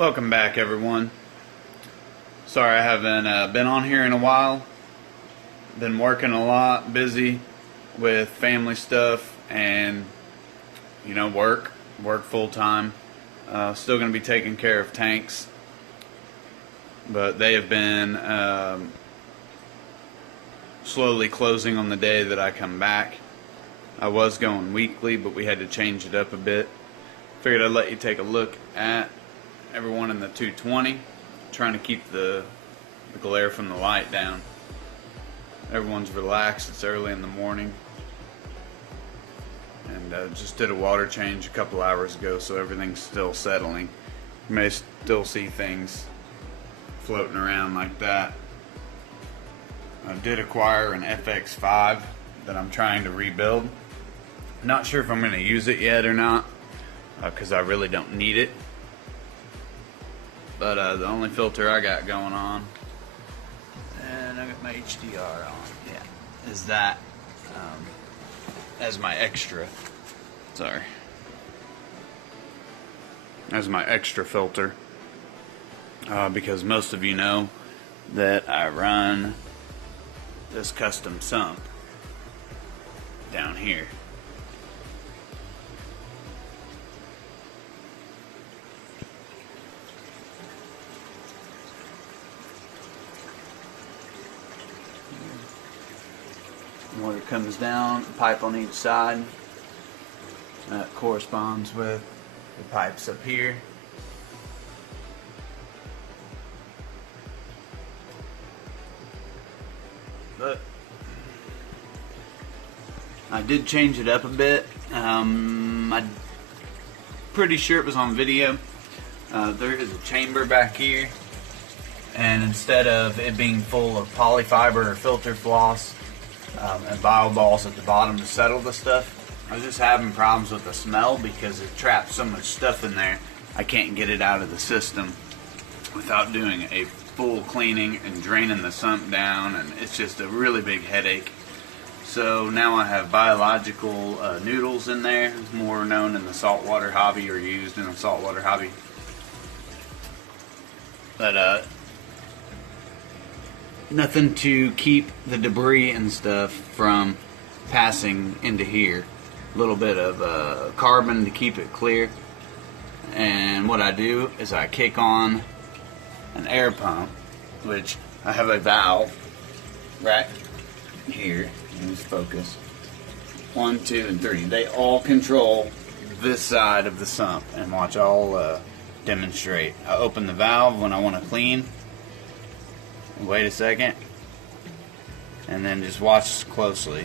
Welcome back, everyone. Sorry I haven't been on here in a while. Been working a lot, busy with family stuff and work full time. Still going to be taking care of tanks, but they have been slowly closing on the day that I come back. I was going weekly, but we had to change it up a bit. Figured I'd let you take a look at everyone in the 220, trying to keep the glare from the light down. Everyone's relaxed. It's early in the morning, and just did a water change a couple hours ago, so everything's still settling. You may still see things floating around like that. I did acquire an FX5 that I'm trying to rebuild. Not sure if I'm going to use it yet or not, because I really don't need it. But the only filter I got going on, and I got my HDR on, yeah, is that as my extra. Sorry. As my extra filter. Because most of you know that I run this custom sump down here. Water comes down, pipe on each side. That corresponds with the pipes up here. But I did change it up a bit. I'm pretty sure it was on video. There is a chamber back here, and instead of it being full of polyfiber or filter floss and bio balls at the bottom to settle the stuff, I was just having problems with the smell because it traps so much stuff in there. I can't get it out of the system without doing a full cleaning and draining the sump down, and it's just a really big headache. So now I have biological noodles in there, more known in the saltwater hobby or used in the saltwater hobby. But nothing to keep the debris and stuff from passing into here. A little bit of carbon to keep it clear. And what I do is I kick on an air pump, which I have a valve right here. Let's focus. 1, 2, and 3. They all control this side of the sump. And watch, I'll demonstrate. I open the valve when I want to clean. Wait a second, and then just watch closely.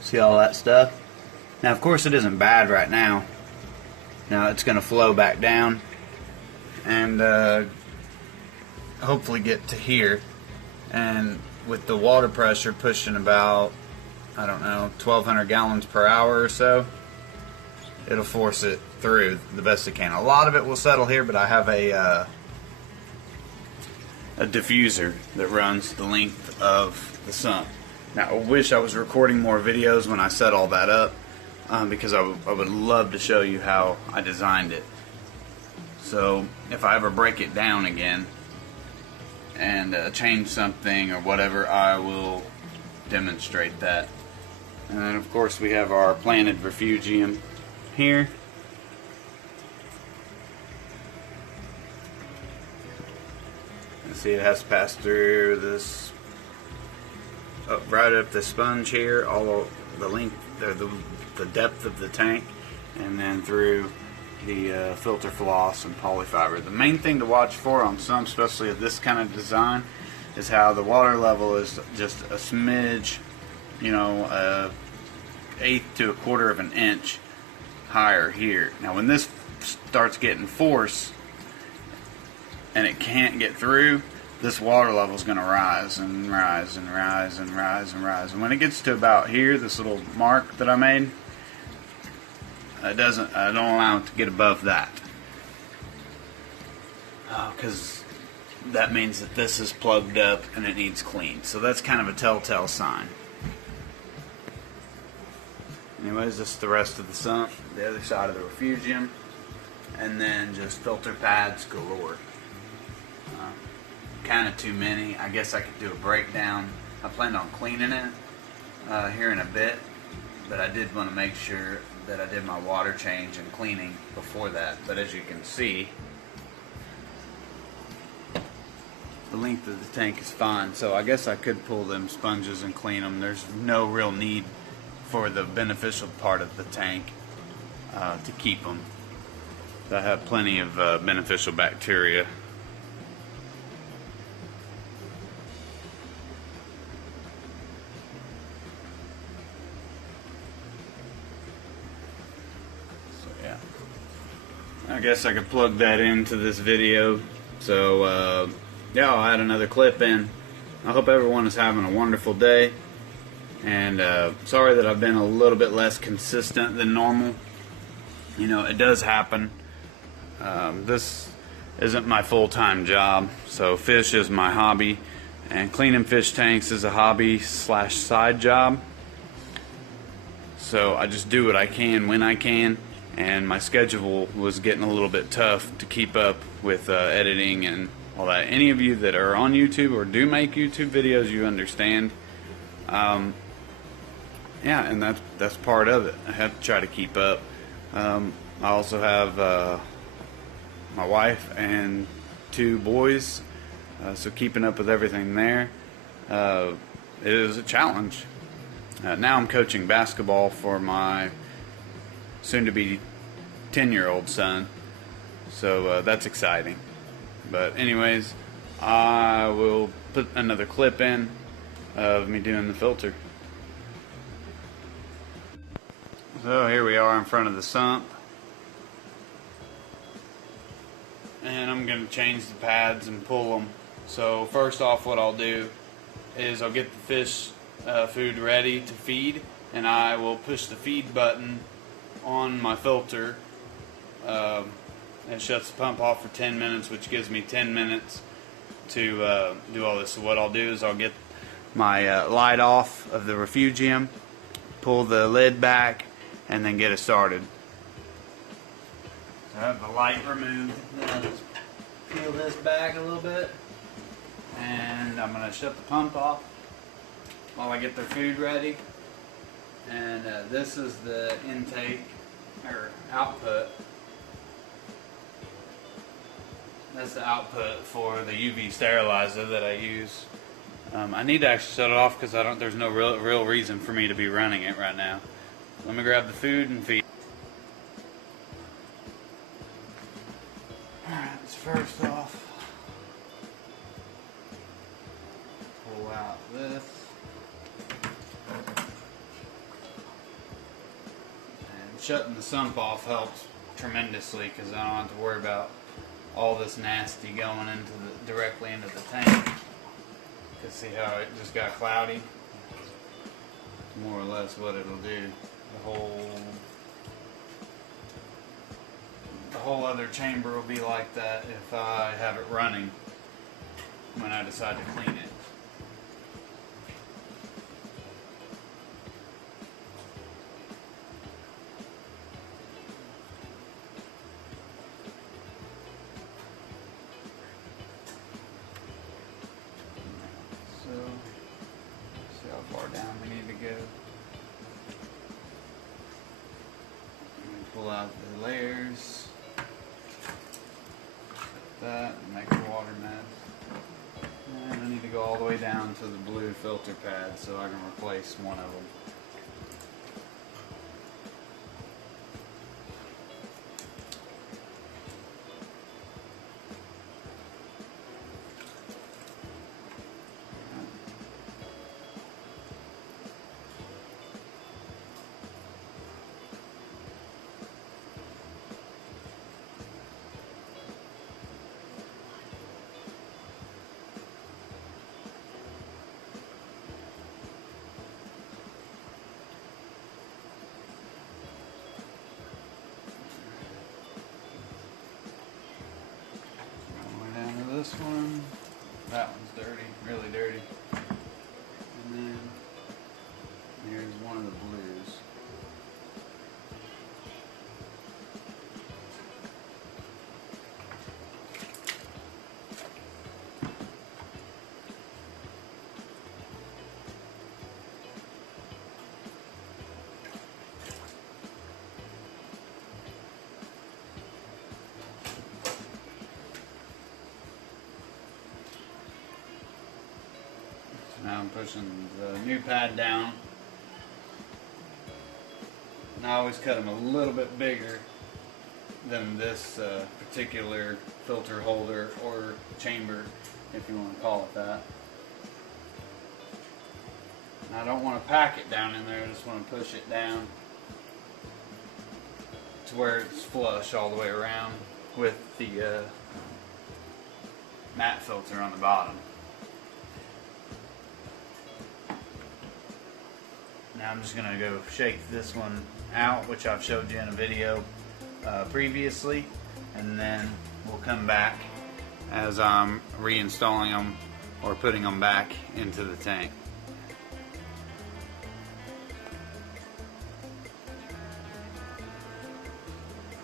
See all that stuff? Now, of course, it isn't bad right now. Now it's going to flow back down and hopefully get to here. And with the water pressure pushing about, I don't know, 1,200 gallons per hour or so, it'll force it through the best it can. A lot of it will settle here, but I have a diffuser that runs the length of the sump. Now, I wish I was recording more videos when I set all that up, because I would love to show you how I designed it. So if I ever break it down again and change something or whatever, I will demonstrate that. And then, of course, we have our planted refugium here. You see it has to pass through this, right up the sponge here, all the length, the depth of the tank, and then through the filter floss and polyfiber. The main thing to watch for on some, especially of this kind of design, is how the water level is just a smidge, eighth to a quarter of an inch higher here. Now when this starts getting force and it can't get through, this water level is going to rise and rise and rise and rise and rise. And when it gets to about here, this little mark that I made, I don't allow it to get above that. Because that means that this is plugged up and it needs cleaned. So that's kind of a telltale sign. Anyways, this is the rest of the sump, the other side of the refugium, and then just filter pads galore. Kind of too many. I guess I could do a breakdown. I planned on cleaning it here in a bit, but I did want to make sure that I did my water change and cleaning before that. But as you can see, the length of the tank is fine, so I guess I could pull them sponges and clean them. There's no real need for the beneficial part of the tank to keep them. I have plenty of beneficial bacteria. So yeah, I guess I could plug that into this video. So yeah, I'll add another clip in. I hope everyone is having a wonderful day. And sorry that I've been a little bit less consistent than normal. You know, it does happen. This isn't my full-time job, so fish is my hobby, and cleaning fish tanks is a hobby slash side job. So I just do what I can when I can, and my schedule was getting a little bit tough to keep up with editing and all that. Any of you that are on YouTube or do make YouTube videos, you understand. Yeah, and that's part of it. I have to try to keep up. I also have my wife and 2 boys, so keeping up with everything there is a challenge. Now I'm coaching basketball for my soon-to-be 10-year-old son, so that's exciting. But anyways, I will put another clip in of me doing the filter. So here we are in front of the sump, and I'm going to change the pads and pull them. So first off, what I'll do is I'll get the fish food ready to feed, and I will push the feed button on my filter. It shuts the pump off for 10 minutes, which gives me 10 minutes to do all this. So what I'll do is I'll get my light off of the refugium, pull the lid back, and then get it started. So I have the light removed. Then I'll just peel this back a little bit, and I'm going to shut the pump off while I get their food ready. And this is the intake or output. That's the output for the UV sterilizer that I use. I need to actually shut it off because there's no real reason for me to be running it right now. Let me grab the food and feed. Alright, so first off, pull out this. And shutting the sump off helps tremendously because I don't have to worry about all this nasty going directly into the tank. You can see how it just got cloudy. More or less what it'll do. The whole other chamber will be like that if I have it running when I decide to clean it. So, see how far down we need to go. Pull out the layers, like that, and make the water mad. And I need to go all the way down to the blue filter pad so I can replace one of them. this one. That one's dirty, really dirty. And then here's one of the blues. Now I'm pushing the new pad down. And I always cut them a little bit bigger than this particular filter holder or chamber, if you want to call it that. And I don't want to pack it down in there, I just want to push it down to where it's flush all the way around with the matte filter on the bottom. Now I'm just going to go shake this one out, which I've showed you in a video previously, and then we'll come back as I'm reinstalling them or putting them back into the tank.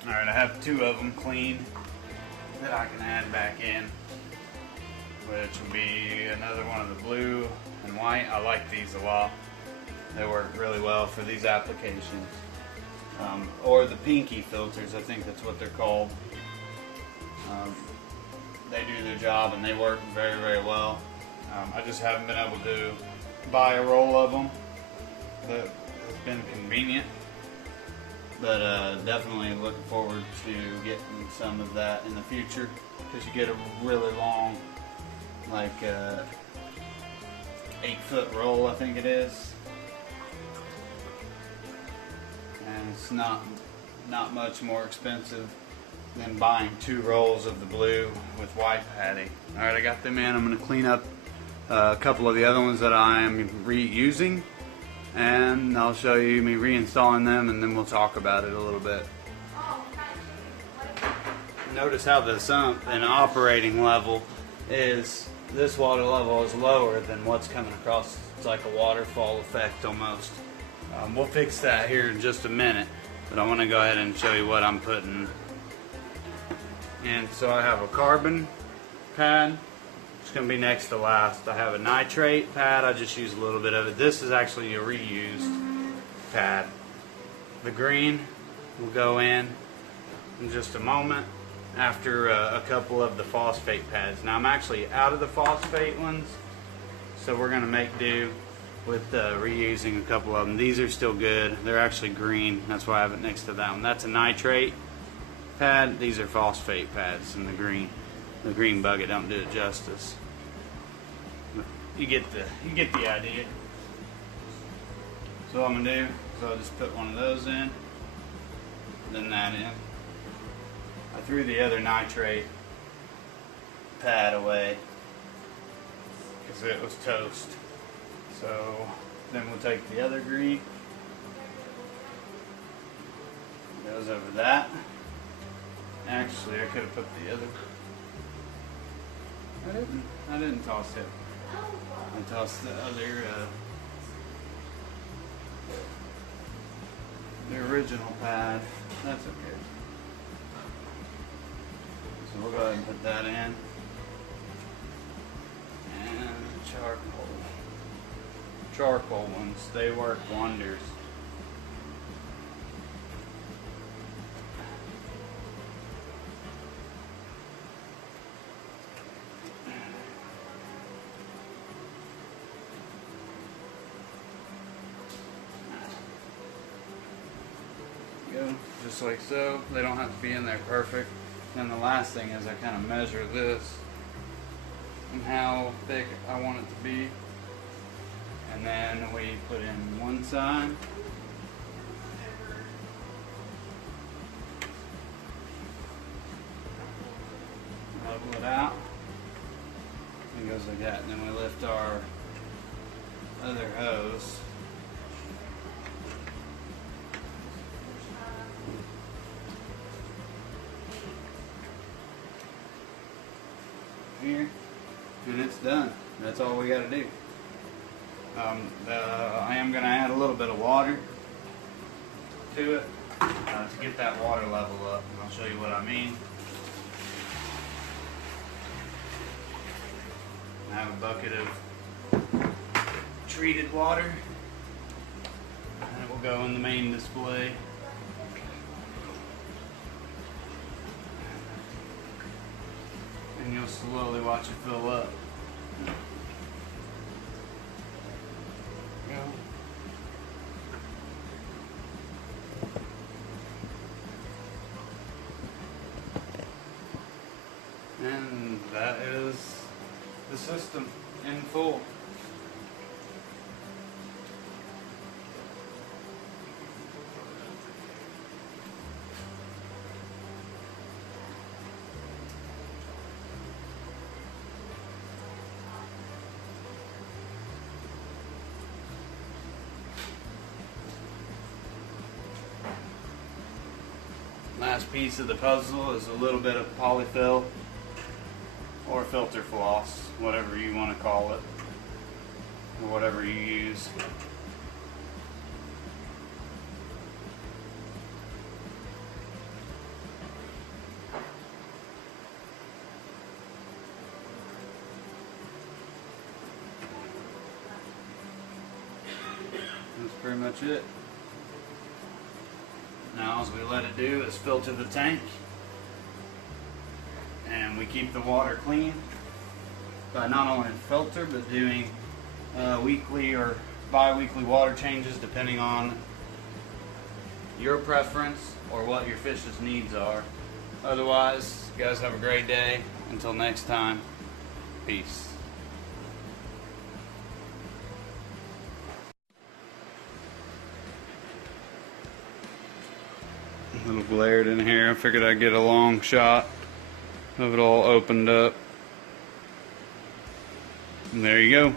Alright, I have two of them clean that I can add back in, which will be another one of the blue and white. I like these a lot. They work really well for these applications. Or the pinky filters, I think that's what they're called. They do their job and they work very, very well. I just haven't been able to buy a roll of them. That has been convenient. But definitely looking forward to getting some of that in the future, because you get a really long, like 8-foot roll, I think it is. And it's not much more expensive than buying 2 rolls of the blue with white padding. Alright, I got them in. I'm going to clean up a couple of the other ones that I'm reusing, and I'll show you me reinstalling them, and then we'll talk about it a little bit. Notice how the sump and operating level is, this water level is lower than what's coming across. It's like a waterfall effect almost. We'll fix that here in just a minute, but I want to go ahead and show you what I'm putting. And so I have a carbon pad. It's going to be next to last. I have a nitrate pad. I just use a little bit of it. This is actually a reused pad. The green will go in just a moment after a couple of the phosphate pads. Now I'm actually out of the phosphate ones, so we're going to make do with reusing a couple of them. These are still good. They're actually green. That's why I have it next to that one. That's a nitrate pad. These are phosphate pads, and the green bucket don't do it justice. But you get the idea. So what I'm gonna do is I'll just put one of those in, then that in. I threw the other nitrate pad away because it was toast. So then we'll take the other green, goes over that. Actually, I could have put the other. I didn't toss it. I tossed the other, the original pad. That's okay. So we'll go ahead and put that in. And charcoal ones, they work wonders. Go, just like so. They don't have to be in there perfect. And the last thing is I kind of measure this and how thick I want it to be. And then we put in one side. Level it out. It goes like that. And then we lift our other hose. here, and it's done. That's all we got to do. I am going to add a little bit of water to it to get that water level up, and I'll show you what I mean. I have a bucket of treated water, and it will go in the main display. And you'll slowly watch it fill up. Go. And that is the system in full. Last piece of the puzzle is a little bit of polyfill or filter floss, whatever you want to call it, or whatever you use. That's pretty much it. Now all we let it do is filter the tank, and we keep the water clean by not only the filter but doing weekly or bi-weekly water changes depending on your preference or what your fish's needs are. Otherwise, you guys have a great day. Until next time, peace. A little glared in here. I figured I'd get a long shot of it all opened up. And there you go.